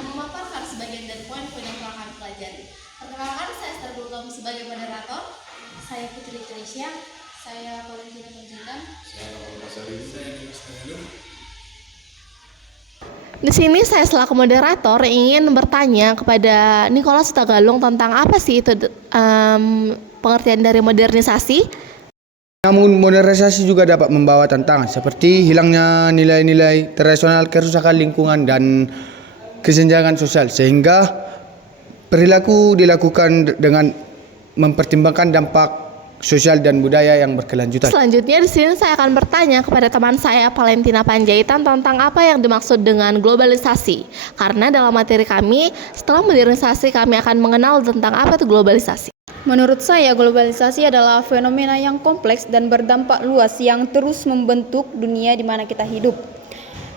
akan memaparkan sebagian dari poin-poin yang telah kami pelajari. Perkenalkan, saya Esther Gultom sebagai moderator. Saya Putri Trisha. Saya Valentina Panjaitan. Saya Pasari. Saya Dimas Pangalun. Di sini saya selaku moderator ingin bertanya kepada Nicholas Tagalung tentang apa sih itu pengertian dari modernisasi. Namun modernisasi juga dapat membawa tantangan seperti hilangnya nilai-nilai tradisional, kerusakan lingkungan, dan kesenjangan sosial, sehingga perilaku dilakukan dengan mempertimbangkan dampak sosial dan budaya yang berkelanjutan. Selanjutnya di sini saya akan bertanya kepada teman saya Valentina Panjaitan tentang apa yang dimaksud dengan globalisasi. Karena dalam materi kami, setelah modernisasi kami akan mengenal tentang apa itu globalisasi. Menurut saya, globalisasi adalah fenomena yang kompleks dan berdampak luas yang terus membentuk dunia di mana kita hidup.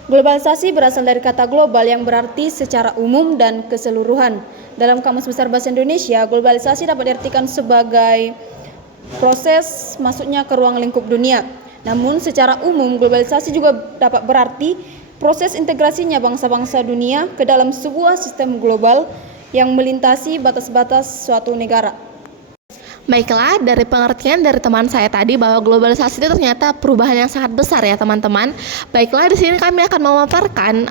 Globalisasi berasal dari kata global yang berarti secara umum dan keseluruhan. Dalam Kamus Besar Bahasa Indonesia, globalisasi dapat diartikan sebagai proses masuknya ke ruang lingkup dunia. Namun secara umum, globalisasi juga dapat berarti proses integrasinya bangsa-bangsa dunia ke dalam sebuah sistem global yang melintasi batas-batas suatu negara. Baiklah, dari pengertian dari teman saya tadi bahwa globalisasi itu ternyata perubahan yang sangat besar ya teman-teman. Baiklah, di sini kami akan memaparkan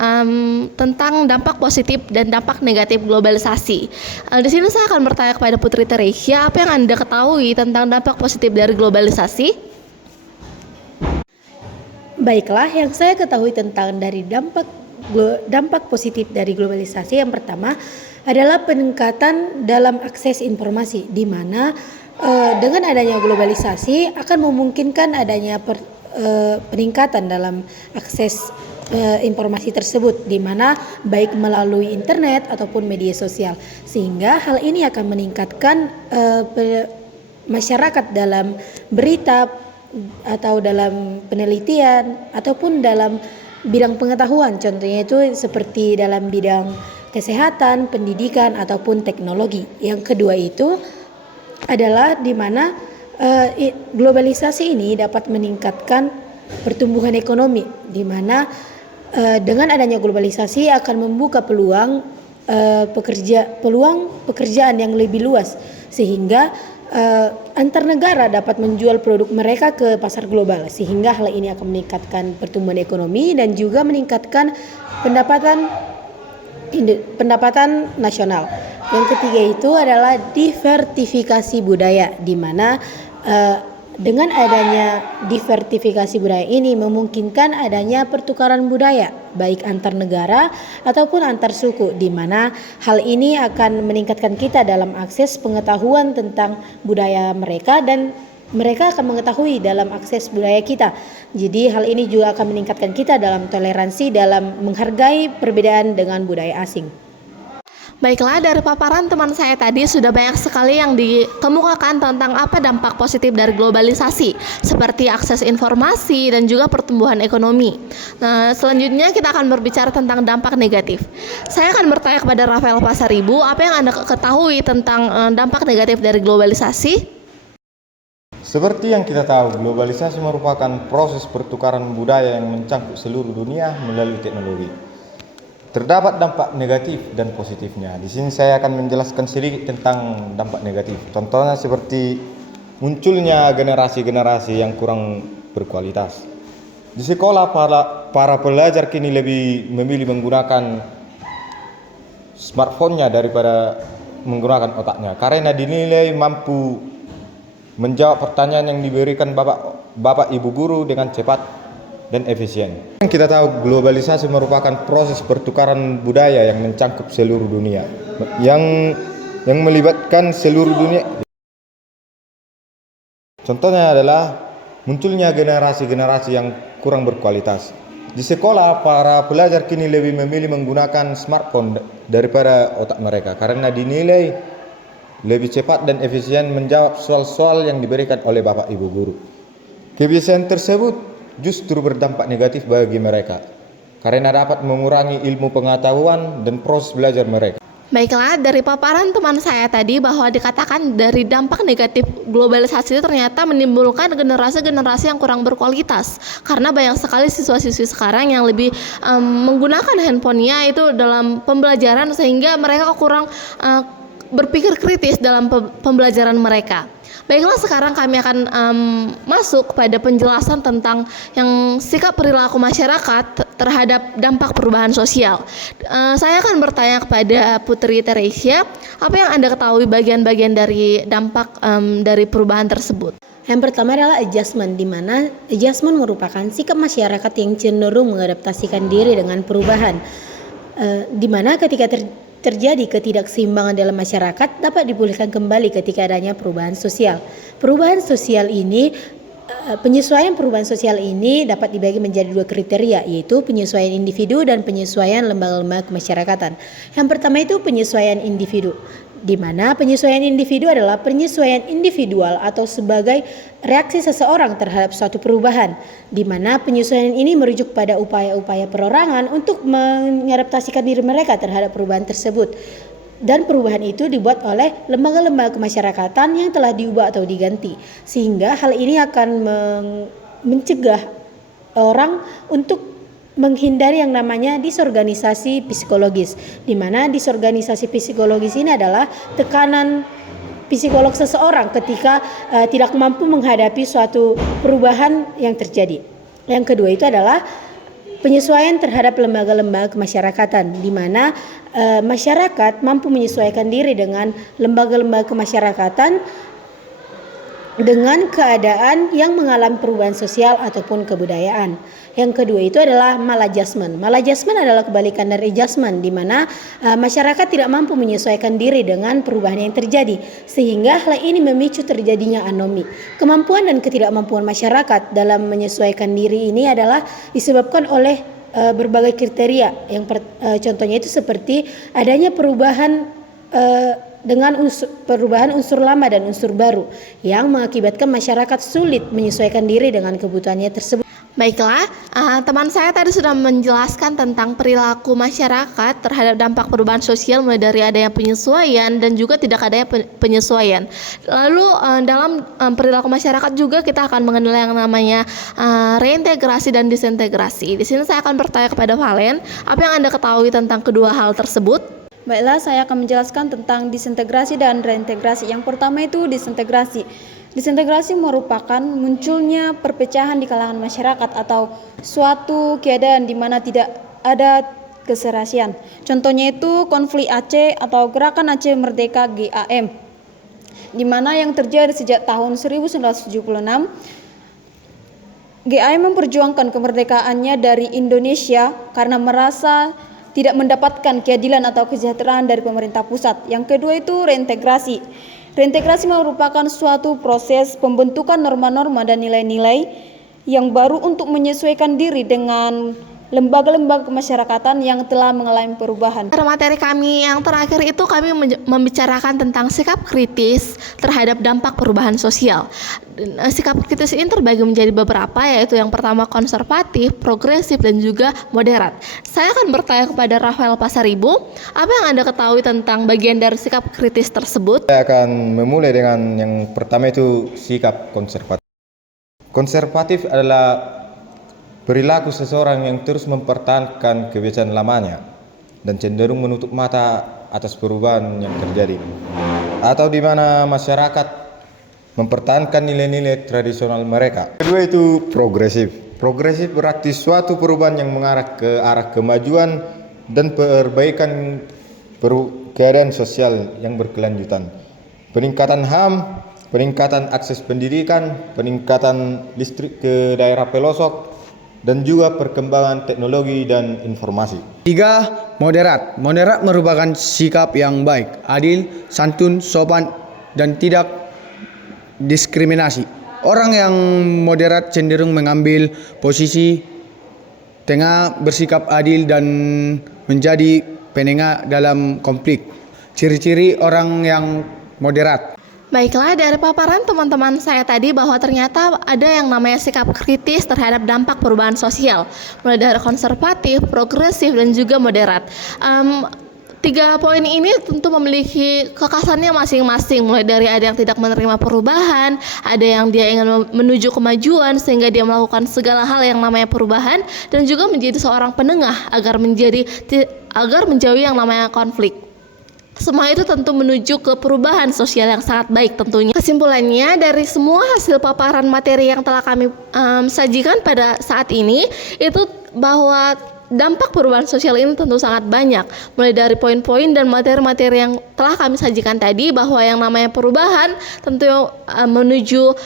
tentang dampak positif dan dampak negatif globalisasi. Di sini saya akan bertanya kepada Putri Teresia, apa yang Anda ketahui tentang dampak positif dari globalisasi? Baiklah, yang saya ketahui tentang dari dampak positif dari globalisasi, yang pertama adalah peningkatan dalam akses informasi, di mana dengan adanya globalisasi akan memungkinkan adanya peningkatan dalam akses informasi tersebut, di mana baik melalui internet ataupun media sosial, sehingga hal ini akan meningkatkan masyarakat dalam berita atau dalam penelitian ataupun dalam bidang pengetahuan. Contohnya itu seperti dalam bidang kesehatan, pendidikan ataupun teknologi. Yang kedua itu adalah di mana globalisasi ini dapat meningkatkan pertumbuhan ekonomi, di mana dengan adanya globalisasi akan membuka peluang pekerjaan yang lebih luas, sehingga antar negara dapat menjual produk mereka ke pasar global, sehingga hal ini akan meningkatkan pertumbuhan ekonomi dan juga meningkatkan pendapatan nasional. Yang ketiga itu adalah diversifikasi budaya, di mana dengan adanya diversifikasi budaya ini memungkinkan adanya pertukaran budaya baik antar negara ataupun antar suku, di mana hal ini akan meningkatkan kita dalam akses pengetahuan tentang budaya mereka dan mereka akan mengetahui dalam akses budaya kita. Jadi hal ini juga akan meningkatkan kita dalam toleransi dalam menghargai perbedaan dengan budaya asing. Baiklah, dari paparan teman saya tadi sudah banyak sekali yang dikemukakan tentang apa dampak positif dari globalisasi, seperti akses informasi dan juga pertumbuhan ekonomi. Nah, selanjutnya kita akan berbicara tentang dampak negatif. Saya akan bertanya kepada Rafael Pasaribu, apa yang Anda ketahui tentang dampak negatif dari globalisasi? Seperti yang kita tahu, globalisasi merupakan proses pertukaran budaya yang mencakup seluruh dunia melalui teknologi. Terdapat dampak negatif dan positifnya. Di sini saya akan menjelaskan sedikit tentang dampak negatif. Contohnya seperti munculnya generasi-generasi yang kurang berkualitas. Di sekolah para pelajar kini lebih memilih menggunakan smartphone-nya daripada menggunakan otaknya, karena dinilai mampu menjawab pertanyaan yang diberikan bapak ibu guru dengan cepat dan efisien. Kita tahu globalisasi merupakan proses pertukaran budaya yang mencakup seluruh dunia, yang melibatkan seluruh dunia. Contohnya adalah munculnya generasi-generasi yang kurang berkualitas. Di sekolah, para pelajar kini lebih memilih menggunakan smartphone daripada otak mereka, karena dinilai lebih cepat dan efisien menjawab soal-soal yang diberikan oleh bapak ibu guru. Kebiasaan tersebut justru berdampak negatif bagi mereka, karena dapat mengurangi ilmu pengetahuan dan proses belajar mereka. Baiklah, dari paparan teman saya tadi bahwa dikatakan dari dampak negatif globalisasi itu ternyata menimbulkan generasi-generasi yang kurang berkualitas karena banyak sekali siswa-siswi sekarang yang lebih menggunakan handphonenya itu dalam pembelajaran sehingga mereka kurang berpikir kritis dalam pembelajaran mereka. Baiklah, sekarang kami akan masuk pada penjelasan tentang yang sikap perilaku masyarakat terhadap dampak perubahan sosial. Saya akan bertanya kepada Putri Teresia, apa yang Anda ketahui bagian-bagian dari dampak dari perubahan tersebut? Yang pertama adalah adjustment, di mana adjustment merupakan sikap masyarakat yang cenderung mengadaptasikan diri dengan perubahan, di mana ketika terjadi ketidakseimbangan dalam masyarakat dapat dipulihkan kembali ketika adanya perubahan sosial. Penyesuaian perubahan sosial ini dapat dibagi menjadi dua kriteria, yaitu penyesuaian individu dan penyesuaian lembaga-lembaga kemasyarakatan. Yang pertama itu penyesuaian individu, di mana penyesuaian individu adalah penyesuaian individual atau sebagai reaksi seseorang terhadap suatu perubahan, di mana penyesuaian ini merujuk pada upaya-upaya perorangan untuk mengadaptasikan diri mereka terhadap perubahan tersebut. Dan perubahan itu dibuat oleh lembaga-lembaga kemasyarakatan yang telah diubah atau diganti, sehingga hal ini akan mencegah orang untuk menghindari yang namanya disorganisasi psikologis, di mana disorganisasi psikologis ini adalah tekanan psikolog seseorang ketika tidak mampu menghadapi suatu perubahan yang terjadi. Yang kedua itu adalah penyesuaian terhadap lembaga-lembaga kemasyarakatan, di mana masyarakat mampu menyesuaikan diri dengan lembaga-lembaga kemasyarakatan dengan keadaan yang mengalami perubahan sosial ataupun kebudayaan. Yang kedua itu adalah maladjustment. Maladjustment adalah kebalikan dari adjustment, di mana masyarakat tidak mampu menyesuaikan diri dengan perubahan yang terjadi, sehingga hal ini memicu terjadinya anomi. Kemampuan dan ketidakmampuan masyarakat dalam menyesuaikan diri ini adalah disebabkan oleh berbagai kriteria. Contohnya itu seperti adanya perubahan dengan perubahan unsur lama dan unsur baru yang mengakibatkan masyarakat sulit menyesuaikan diri dengan kebutuhannya tersebut. Baiklah, teman saya tadi sudah menjelaskan tentang perilaku masyarakat terhadap dampak perubahan sosial, mulai dari adanya penyesuaian dan juga tidak adanya penyesuaian. Lalu dalam perilaku masyarakat juga kita akan mengenal yang namanya reintegrasi dan disintegrasi. Di sini saya akan bertanya kepada Valen, apa yang Anda ketahui tentang kedua hal tersebut? Baiklah, saya akan menjelaskan tentang disintegrasi dan reintegrasi. Yang pertama itu disintegrasi. Disintegrasi merupakan munculnya perpecahan di kalangan masyarakat atau suatu keadaan di mana tidak ada keserasian. Contohnya itu konflik Aceh atau Gerakan Aceh Merdeka GAM, di mana yang terjadi sejak tahun 1976. GAM memperjuangkan kemerdekaannya dari Indonesia karena merasa tidak mendapatkan keadilan atau kesejahteraan dari pemerintah pusat. Yang kedua itu reintegrasi. Reintegrasi merupakan suatu proses pembentukan norma-norma dan nilai-nilai yang baru untuk menyesuaikan diri dengan lembaga-lembaga kemasyarakatan yang telah mengalami perubahan. Pada materi kami yang terakhir itu kami membicarakan tentang sikap kritis terhadap dampak perubahan sosial. Sikap kritis ini terbagi menjadi beberapa, yaitu yang pertama konservatif, progresif, dan juga moderat. Saya akan bertanya kepada Rafael Pasaribu, apa yang Anda ketahui tentang bagian dari sikap kritis tersebut? Saya akan memulai dengan yang pertama itu sikap konservatif. Konservatif adalah perilaku seseorang yang terus mempertahankan kebiasaan lamanya dan cenderung menutup mata atas perubahan yang terjadi, atau di mana masyarakat mempertahankan nilai-nilai tradisional mereka. Kedua itu progresif. Progresif berarti suatu perubahan yang mengarah ke arah kemajuan dan perbaikan keadaan sosial yang berkelanjutan. Peningkatan HAM, peningkatan akses pendidikan, peningkatan listrik ke daerah pelosok, dan juga perkembangan teknologi dan informasi. 3. Moderat. Moderat merupakan sikap yang baik, adil, santun, sopan, dan tidak diskriminasi. Orang yang moderat cenderung mengambil posisi tengah, bersikap adil, dan menjadi penengah dalam konflik. Ciri-ciri orang yang moderat. Baiklah, dari paparan teman-teman saya tadi bahwa ternyata ada yang namanya sikap kritis terhadap dampak perubahan sosial, mulai dari konservatif, progresif, dan juga moderat. Tiga poin ini tentu memiliki kekhasannya masing-masing, mulai dari ada yang tidak menerima perubahan, ada yang dia ingin menuju kemajuan sehingga dia melakukan segala hal yang namanya perubahan, dan juga menjadi seorang penengah agar menjauhi yang namanya konflik. Semua itu tentu menuju ke perubahan sosial yang sangat baik tentunya. Kesimpulannya, dari semua hasil paparan materi yang telah kami sajikan pada saat ini, itu bahwa dampak perubahan sosial ini tentu sangat banyak, mulai dari poin-poin dan materi-materi yang telah kami sajikan tadi, bahwa yang namanya perubahan tentu menuju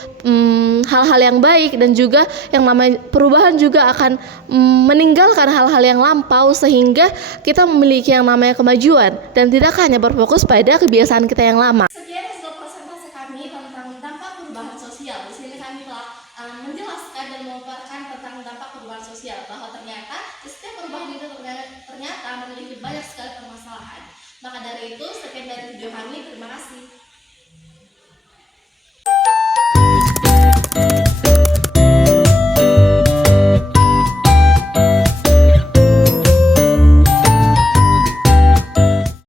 hal-hal yang baik, dan juga yang namanya perubahan juga akan meninggalkan hal-hal yang lampau, sehingga kita memiliki yang namanya kemajuan dan tidak hanya berfokus pada kebiasaan kita yang lama. Sekian hasil presentasi kami tentang dampak perubahan sosial. Di sini kami telah menjelaskan dan memaparkan tentang dampak perubahan sosial, bahwa ternyata setiap perubahan itu ternyata memiliki banyak sekali permasalahan. Maka dari itu, sekian dari video kami. Terima kasih.